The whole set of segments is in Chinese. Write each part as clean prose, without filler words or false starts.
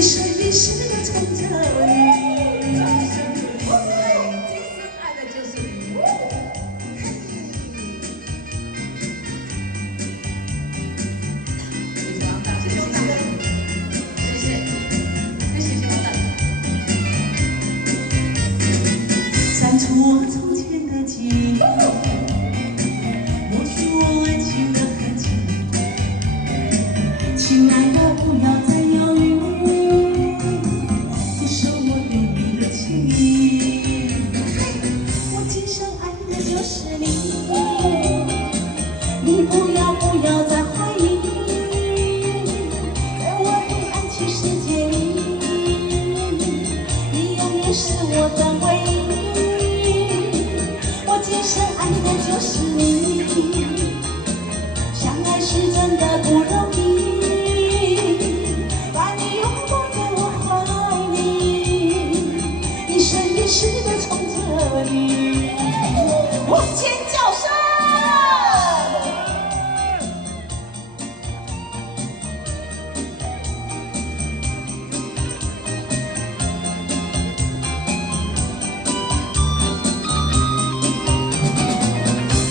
一生一世的宠着你。今生爱的就是你。谢谢王大，谢谢王大，谢谢，谢谢王大。删除我从前的记忆，抹去我爱情的痕迹。亲爱的，不要再犹豫，接受我对你的情意。我今生爱的就是你，你不要再怀疑，在我的爱情世界里，你永远是我的唯一。我今生爱的就是你，相爱是真的不容易。是的，宠着你，我尖叫声。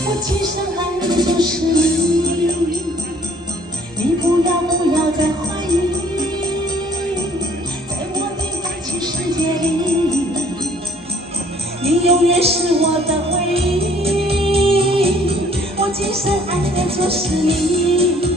我今生爱的就是你，你不要再怀疑，在我的爱情世界里。你永远是我的回忆，我今生爱的就是你。